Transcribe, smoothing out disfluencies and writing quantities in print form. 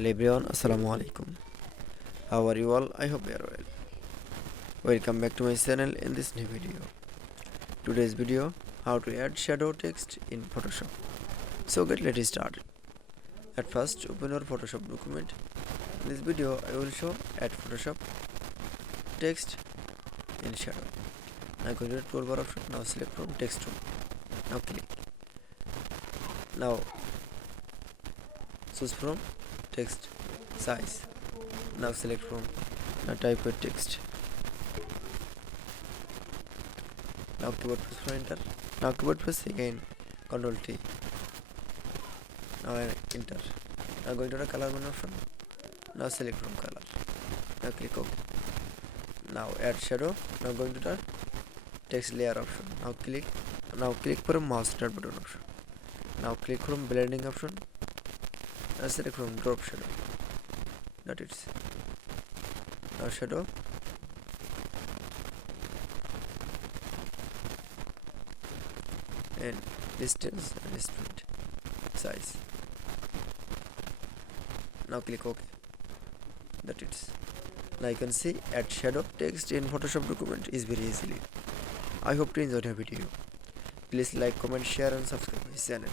Hello everyone, Assalamu alaikum. How are you all? I hope you are well. Welcome back to my channel in this new video. Today's video, how to add shadow text in Photoshop. So let's start. At first, open your Photoshop document. In this video, I will show add Photoshop text in shadow. Now go to the toolbar option. Now select from text tool. Now click. Now choose from text size. Now select from, now type a text. Now keyboard press for enter. Now keyboard press again Ctrl T. Now enter. Now going to the color menu option. Now select from color. Now click OK. Now add shadow. Now going to the text layer option. Now click for mouse right button option. Now click from blending option. Now select from drop shadow. That is. Now shadow. And distance and speed. Size. Now click OK. That is. Now you can see add shadow text in Photoshop document is very easily. I hope you enjoyed the video. Please like, comment, share and subscribe my channel.